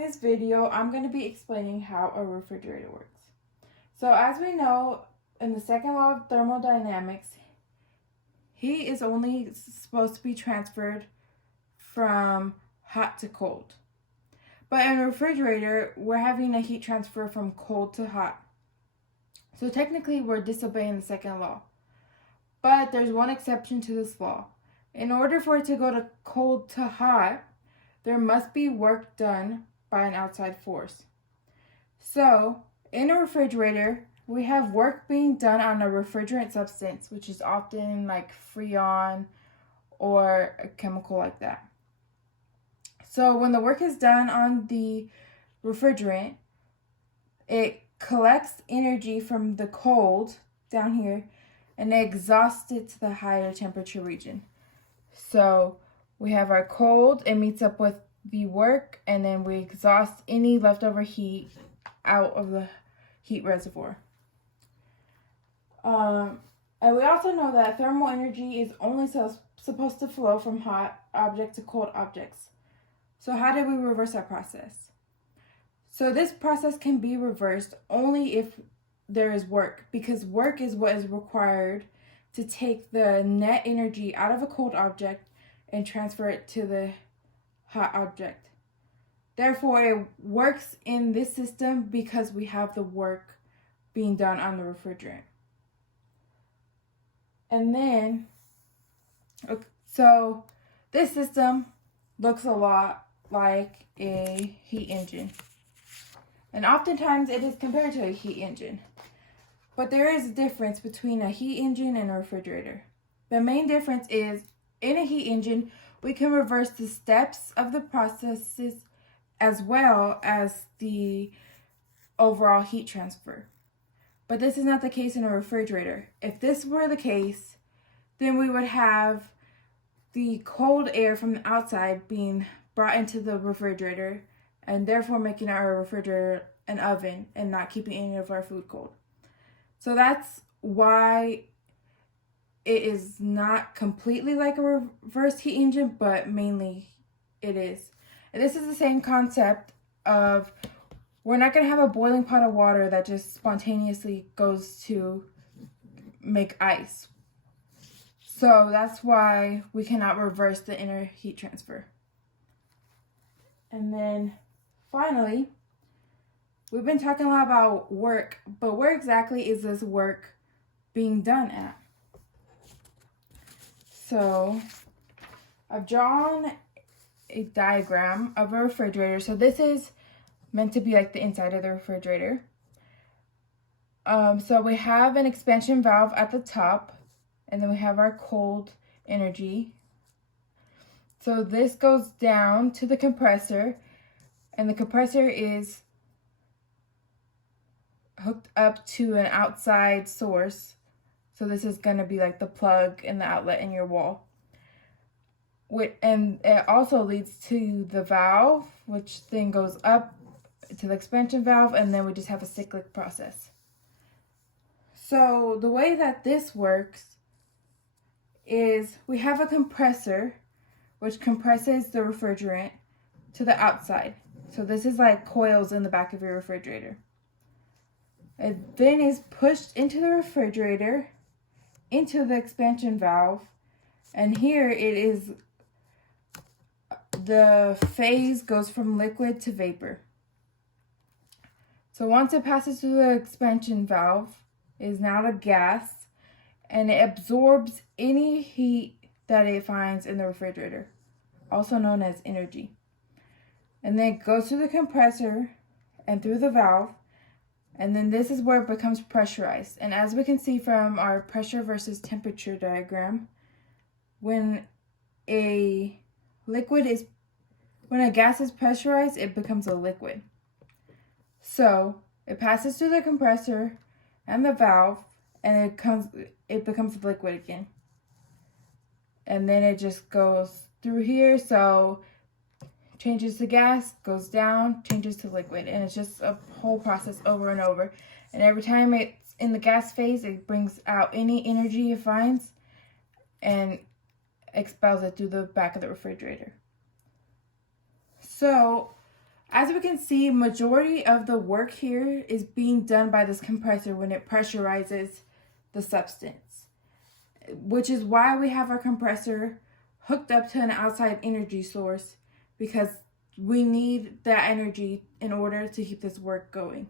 this video, I'm going to be explaining how a refrigerator works. So as we know, in the second law of thermodynamics, heat is only supposed to be transferred from hot to cold. But in a refrigerator, we're having a heat transfer from cold to hot. So technically, we're disobeying the second law. But there's one exception to this law. In order for it to go to cold to hot, there must be work done by an outside force. So, in a refrigerator, we have work being done on a refrigerant substance, which is often like Freon or a chemical like that. So, when the work is done on the refrigerant, it collects energy from the cold down here and it exhausts it to the higher temperature region. So, we have our cold, it meets up with the work, and then we exhaust any leftover heat out of the heat reservoir. And we also know that thermal energy is only supposed to flow from hot object to cold objects. So how do we reverse that process? So this process can be reversed only if there is work, because work is what is required to take the net energy out of a cold object and transfer it to the hot object. Therefore, it works in this system because we have the work being done on the refrigerant. And then, so this system looks a lot like a heat engine. And oftentimes it is compared to a heat engine. But there is a difference between a heat engine and a refrigerator. The main difference is in a heat engine, we can reverse the steps of the processes as well as the overall heat transfer. But this is not the case in a refrigerator. If this were the case, then we would have the cold air from the outside being brought into the refrigerator and therefore making our refrigerator an oven and not keeping any of our food cold. So that's why it is not completely like a reverse heat engine, but mainly it is. And this is the same concept of we're not going to have a boiling pot of water that just spontaneously goes to make ice. So that's why we cannot reverse the inner heat transfer. And then finally, we've been talking a lot about work, but where exactly is this work being done at? So I've drawn a diagram of a refrigerator. So this is meant to be like the inside of the refrigerator. So we have an expansion valve at the top, and then we have our cold energy. So this goes down to the compressor, and the compressor is hooked up to an outside source. So this is going to be like the plug and the outlet in your wall. And it also leads to the valve, which then goes up to the expansion valve, and then we just have a cyclic process. So the way that this works is we have a compressor, which compresses the refrigerant to the outside. So this is like coils in the back of your refrigerator. It then is pushed into the refrigerator, into the expansion valve, and here it is, the phase goes from liquid to vapor. So once it passes through the expansion valve, it is now a gas, and it absorbs any heat that it finds in the refrigerator, also known as energy. And then it goes through the compressor and through the valve, and then this is where it becomes pressurized. And as we can see from our pressure versus temperature diagram, when a gas is pressurized, it becomes a liquid. So it passes through the compressor and the valve, and it becomes liquid again. And then it just goes through here, so changes to gas, goes down, changes to liquid, and it's just a whole process over and over. And every time it's in the gas phase, it brings out any energy it finds and expels it through the back of the refrigerator. So As we can see, majority of the work here is being done by this compressor when it pressurizes the substance, which is why we have our compressor hooked up to an outside energy source, because we need that energy in order to keep this work going.